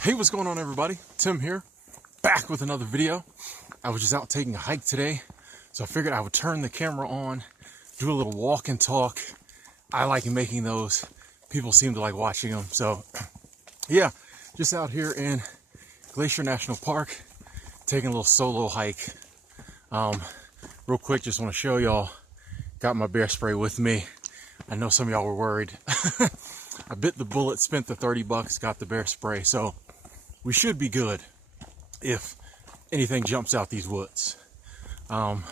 Hey, what's going on, everybody? Tim here, back with another video. I was just out taking a hike today, so I figured I would turn the camera on, do a little walk and talk. I like making those. People seem to like watching them. So yeah, just out here in Glacier National Park, taking a little solo hike. Real quick, just want to show y'all, got my bear spray with me. I know some of y'all were worried. I bit the bullet, spent the $30, got the bear spray, so we should be good if anything jumps out these woods.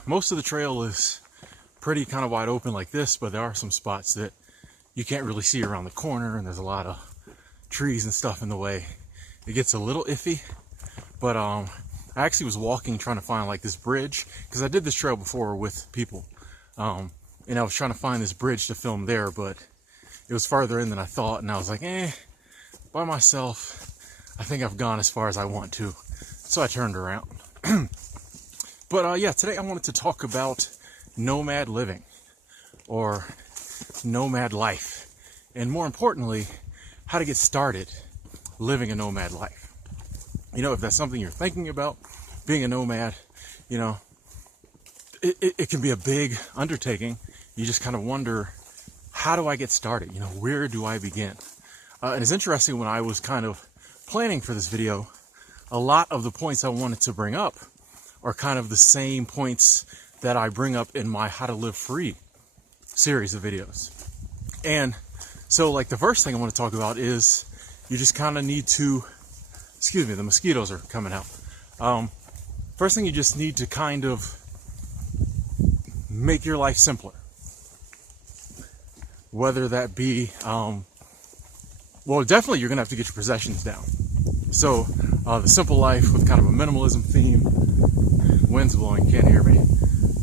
Most of the trail is pretty kind of wide open like this, but there are some spots that you can't really see around the corner, and there's a lot of trees and stuff in the way. It gets a little iffy, but I actually was walking trying to find like this bridge, because I did this trail before with people, and I was trying to find this bridge to film there, but it was farther in than I thought, and I was like, by myself, I think I've gone as far as I want to. So I turned around. But yeah, today I wanted to talk about nomad living, or nomad life, and more importantly, how to get started living a nomad life. You know, if that's something you're thinking about, being a nomad, you know, it can be a big undertaking. You just kind of wonder, how do I get started? You know, where do I begin? And it's interesting, when I was kind of planning for this video, a lot of the points I wanted to bring up are kind of the same points that I bring up in my How to Live Free series of videos. And so, like, the first thing I want to talk about is you just kind of need to, excuse me, the mosquitoes are coming out. First thing, you just need to kind of make your life simpler. Whether that be, well, definitely you're going to have to get your possessions down. So, the simple life with kind of a minimalism theme. Wind's blowing, can't hear me.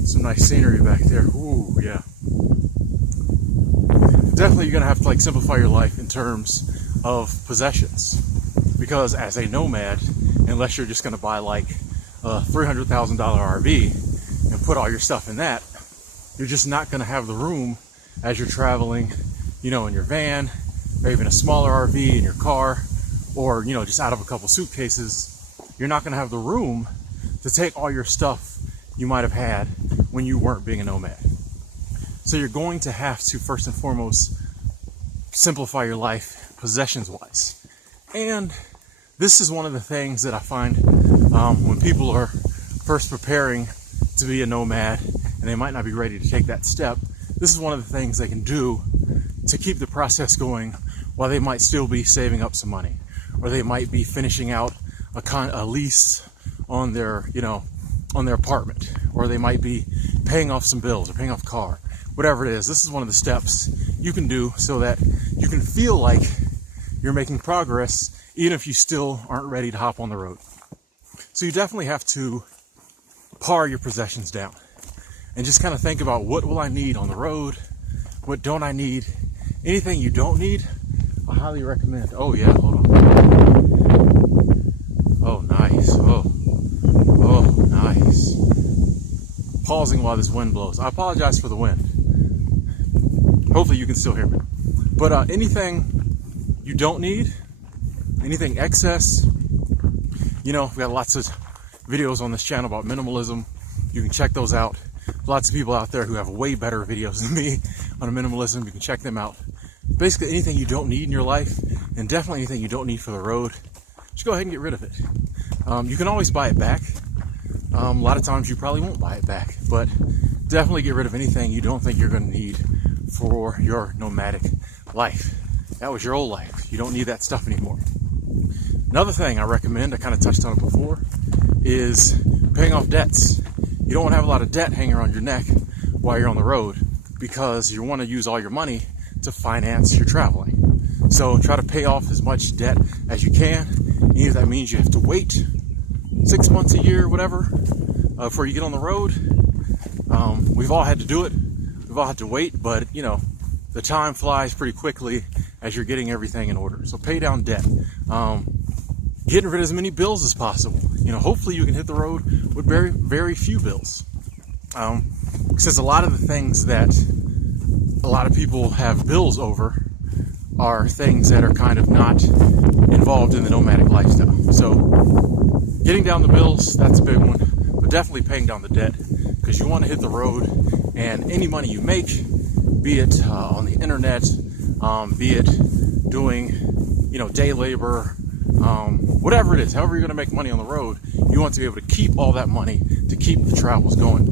Some nice scenery back there. Ooh, yeah. Definitely you're going to have to like simplify your life in terms of possessions. Because as a nomad, unless you're just going to buy like a $300,000 RV and put all your stuff in that, you're just not going to have the room as you're traveling, you know, in your van, or even a smaller RV in your car, or, you know, just out of a couple suitcases. You're not going to have the room to take all your stuff you might have had when you weren't being a nomad. So you're going to have to, first and foremost, simplify your life possessions-wise. And this is one of the things that I find when people are first preparing to be a nomad and they might not be ready to take that step. This is one of the things they can do to keep the process going while they might still be saving up some money, or they might be finishing out a lease on their, you know, on their apartment, or they might be paying off some bills or paying off a car, whatever it is. This is one of the steps you can do so that you can feel like you're making progress, even if you still aren't ready to hop on the road. So you definitely have to par your possessions down. And just kind of think about, what will I need on the road? What don't I need? Anything you don't need, I highly recommend. Oh yeah, hold on. Oh, nice. Oh, nice. Pausing while this wind blows. I apologize for the wind. Hopefully you can still hear me. But anything you don't need, anything excess, you know, we got lots of videos on this channel about minimalism. You can check those out. Lots of people out there who have way better videos than me on minimalism. You can check them out. Basically, anything you don't need in your life, and definitely anything you don't need for the road, just go ahead and get rid of it. You can always buy it back. A lot of times you probably won't buy it back, but definitely get rid of anything you don't think you're going to need for your nomadic life. That was your old life. You don't need that stuff anymore. Another thing I recommend, I kind of touched on it before, is paying off debts. You don't want to have a lot of debt hanging around your neck while you're on the road, because you want to use all your money to finance your traveling. So try to pay off as much debt as you can, even if that means you have to wait 6 months, a year, whatever, before you get on the road. We've all had to do it. We've all had to wait, but you know, the time flies pretty quickly as you're getting everything in order. So pay down debt. Getting rid of as many bills as possible. You know, hopefully you can hit the road with very, very few bills. Since a lot of the things that a lot of people have bills over are things that are kind of not in involved in the nomadic lifestyle. So getting down the bills, that's a big one, but definitely paying down the debt, because you want to hit the road, and any money you make, be it on the internet, be it doing, day labor, whatever it is, however you're going to make money on the road, you want to be able to keep all that money to keep the travels going.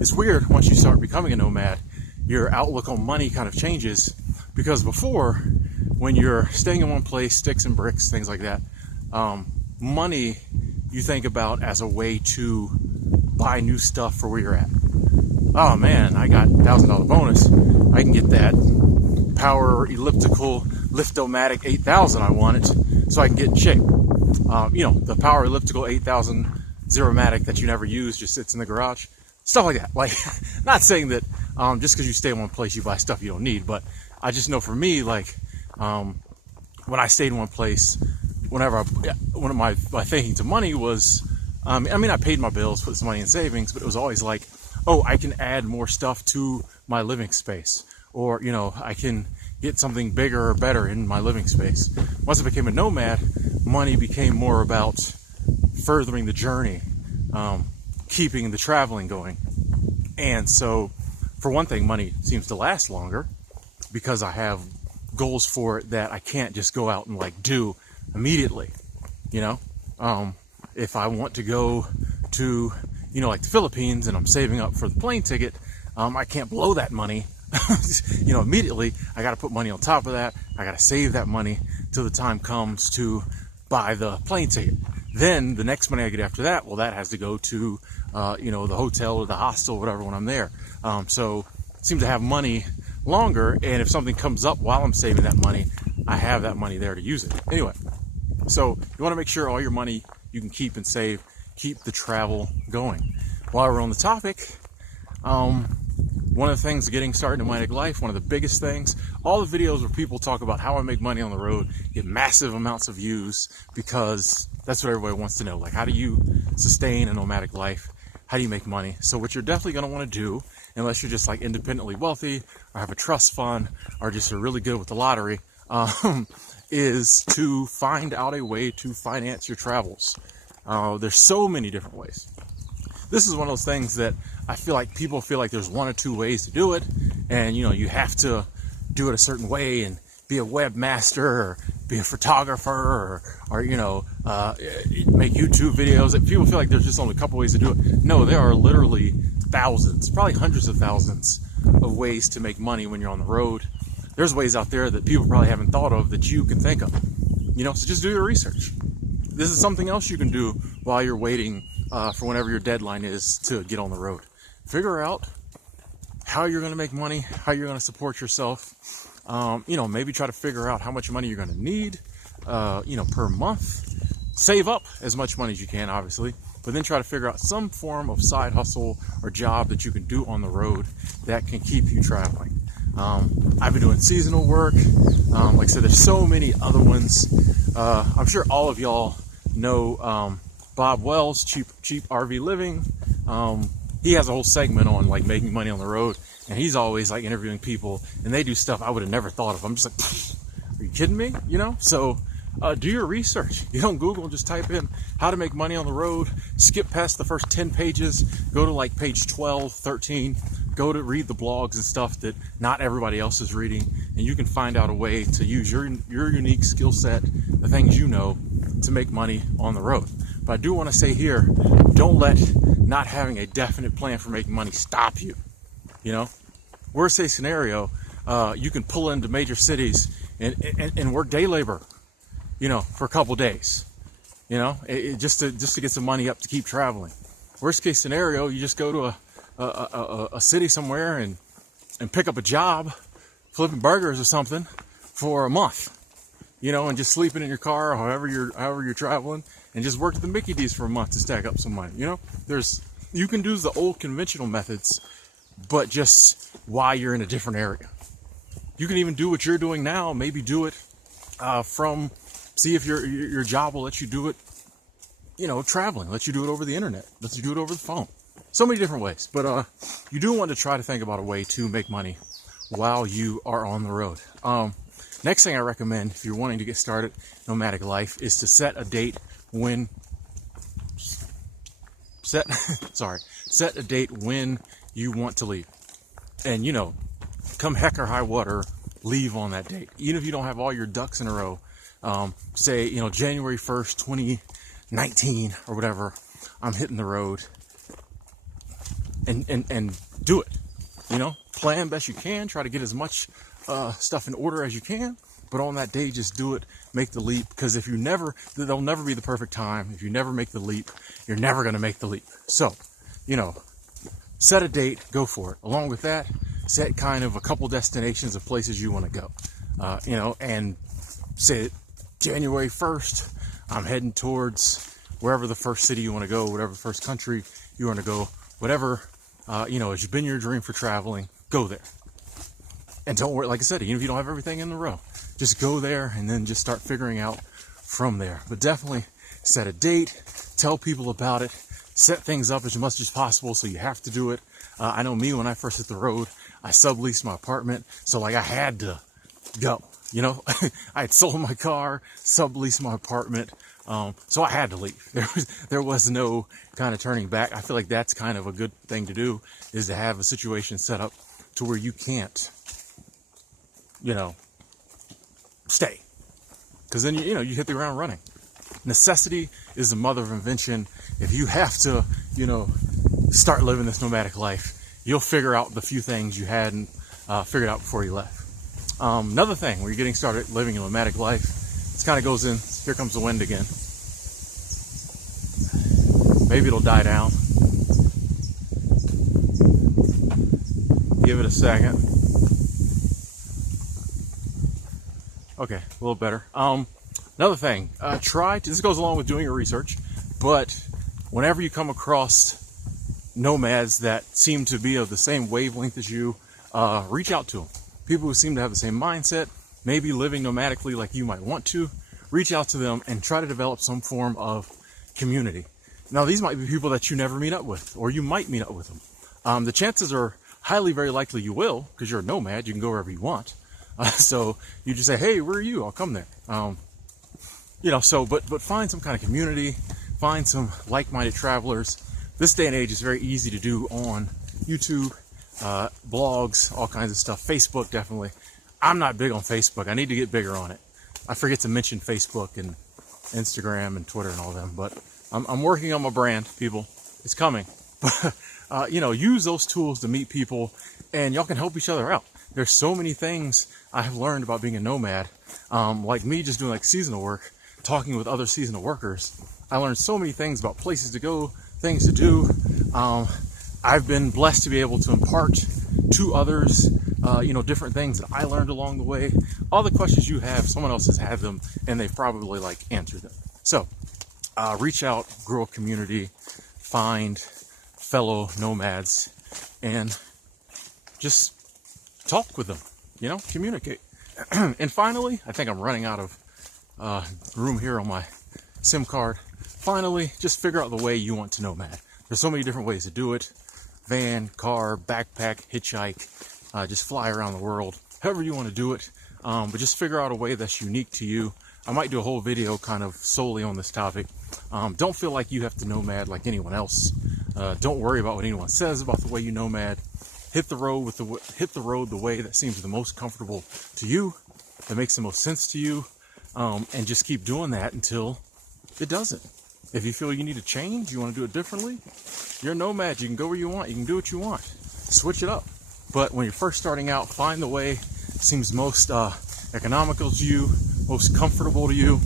It's weird, once you start becoming a nomad, your outlook on money kind of changes, because before, when you're staying in one place, sticks and bricks, things like that, money you think about as a way to buy new stuff for where you're at. Oh man, I got $1,000 bonus. I can get that power elliptical Liftomatic 8000 I wanted, so I can get in shape. The power elliptical 8000 Zeromatic that you never use, just sits in the garage. Stuff like that. Like, not saying that just because you stay in one place you buy stuff you don't need, but I just know for me, like, when I stayed in one place, one of my thinking to money was, I paid my bills, put some money in savings, but it was always like, oh, I can add more stuff to my living space, or, I can get something bigger or better in my living space. Once I became a nomad, money became more about furthering the journey, keeping the traveling going. And so, for one thing, money seems to last longer because I have goals for it that I can't just go out and do immediately. If I want to go to, the Philippines, and I'm saving up for the plane ticket, I can't blow that money, immediately. I got to put money on top of that. I got to save that money till the time comes to buy the plane ticket. Then the next money I get after that, well, that has to go to, the hotel or the hostel, whatever, when I'm there. So seem to have money longer, and if something comes up while I'm saving that money, I have that money there to use it. Anyway, so you want to make sure all your money you can keep and save, keep the travel going. While we're on the topic, one of the things getting started in nomadic life, one of the biggest things, all the videos where people talk about how I make money on the road get massive amounts of views, because that's what everybody wants to know. Like, how do you sustain a nomadic life? How do you make money? So what you're definitely going to want to do, unless you're just independently wealthy or have a trust fund or just are really good with the lottery, is to find out a way to finance your travels. There's so many different ways. This is one of those things that I feel like people feel like there's one or two ways to do it, and you have to do it a certain way and be a webmaster or be a photographer or make YouTube videos. People feel like there's just only a couple ways to do it. No, there are literally thousands, probably hundreds of thousands of ways to make money when you're on the road. There's ways out there that people probably haven't thought of that you can think of. So just do your research. This is something else you can do while you're waiting for whenever your deadline is to get on the road. Figure out how you're going to make money, how you're going to support yourself. Maybe try to figure out how much money you're going to need, per month. Save up as much money as you can, obviously, but then try to figure out some form of side hustle or job that you can do on the road that can keep you traveling. I've been doing seasonal work. Like I said, there's so many other ones. I'm sure all of y'all know Bob Wells, cheap RV living. He has a whole segment on making money on the road, and he's always interviewing people, and they do stuff I would have never thought of. I'm just like, are you kidding me? So do your research. You don't Google, just type in how to make money on the road, skip past the first 10 pages, go to page 12, 13, go to read the blogs and stuff that not everybody else is reading, and you can find out a way to use your unique skill set, the things you know, to make money on the road. But I do want to say here, don't let not having a definite plan for making money stop you. Worst case scenario, you can pull into major cities and work day labor, for a couple days, just to get some money up to keep traveling. Worst case scenario, you just go to a city somewhere and pick up a job flipping burgers or something for a month, and just sleeping in your car or however you're traveling, and just work at the Mickey D's for a month to stack up some money. You can do the old conventional methods, but just while you're in a different area. You can even do what you're doing now, maybe do it see if your job will let you do it, traveling, let you do it over the internet, let you do it over the phone. So many different ways, but you do want to try to think about a way to make money while you are on the road. Next thing I recommend if you're wanting to get started nomadic life is to set a date when set a date when you want to leave. And come heck or high water, leave on that date. Even if you don't have all your ducks in a row, say, January 1st, 2019 or whatever, I'm hitting the road, and do it. Plan best you can, try to get as much stuff in order as you can, but on that day, just do it, make the leap, because there'll never be the perfect time. If you never make the leap, you're never going to make the leap. So, set a date, go for it. Along with that, set kind of a couple destinations of places you want to go, and say January 1st, I'm heading towards wherever the first city you want to go, whatever the first country you want to go, whatever, has been your dream for traveling, go there. And don't worry, like I said, even if you don't have everything in the row, just go there and then just start figuring out from there. But definitely set a date, tell people about it, set things up as much as possible so you have to do it. I know me, when I first hit the road, I subleased my apartment, so I had to go. I had sold my car, subleased my apartment, so I had to leave. There was no kind of turning back. I feel like that's kind of a good thing to do, is to have a situation set up to where you can't, stay. Because then, you hit the ground running. Necessity is the mother of invention. If you have to, start living this nomadic life, you'll figure out the few things you hadn't figured out before you left. Another thing, when you're getting started living a nomadic life, this kind of goes in, here comes the wind again. Maybe it'll die down. Give it a second. Okay, a little better. Another thing, this goes along with doing your research, but whenever you come across nomads that seem to be of the same wavelength as you, reach out to them. People who seem to have the same mindset, maybe living nomadically like you might want to, reach out to them and try to develop some form of community. Now, these might be people that you never meet up with, or you might meet up with them. The chances are highly, very likely you will, because you're a nomad, you can go wherever you want. So you just say, hey, where are you? I'll come there. But find some kind of community, find some like-minded travelers. This day and age is very easy to do on YouTube, blogs, all kinds of stuff. Facebook, definitely. I'm not big on Facebook. I need to get bigger on it. I forget to mention Facebook and Instagram and Twitter and all of them, but I'm working on my brand, people. It's coming. But, use those tools to meet people, and y'all can help each other out. There's so many things I have learned about being a nomad. Like me just doing seasonal work, talking with other seasonal workers. I learned so many things about places to go, things to do. I've been blessed to be able to impart to others, different things that I learned along the way. All the questions you have, someone else has had them, and they've probably answered them. So reach out, grow a community, find fellow nomads, and just talk with them, communicate. And finally, I think I'm running out of room here on my SIM card. Finally, just figure out the way you want to nomad. There's so many different ways to do it. Van, car, backpack, hitchhike, just fly around the world. However you want to do it, but just figure out a way that's unique to you. I might do a whole video kind of solely on this topic. Don't feel like you have to nomad like anyone else. Don't worry about what anyone says about the way you nomad. Hit the road the way that seems the most comfortable to you, that makes the most sense to you, and just keep doing that until it doesn't. If you feel you need to change, you want to do it differently, you're a nomad. You can go where you want. You can do what you want. Switch it up. But when you're first starting out, find the way that seems most economical to you, most comfortable to you.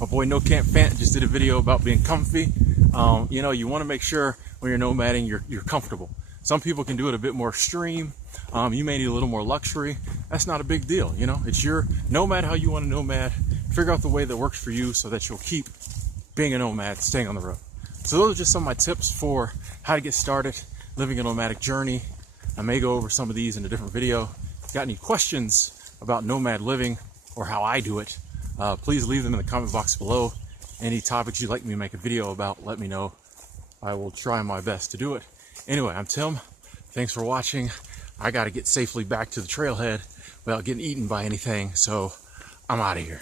My boy No Camp Fant just did a video about being comfy. You want to make sure when you're nomading, you're comfortable. Some people can do it a bit more extreme. You may need a little more luxury. That's not a big deal. It's your nomad how you want to nomad. Figure out the way that works for you so that you'll keep being a nomad, staying on the road. So those are just some of my tips for how to get started living a nomadic journey. I may go over some of these in a different video. If you've got any questions about nomad living or how I do it, please leave them in the comment box below. Any topics you'd like me to make a video about, let me know. I will try my best to do it. Anyway, I'm Tim. Thanks for watching. I got to get safely back to the trailhead without getting eaten by anything. So I'm out of here.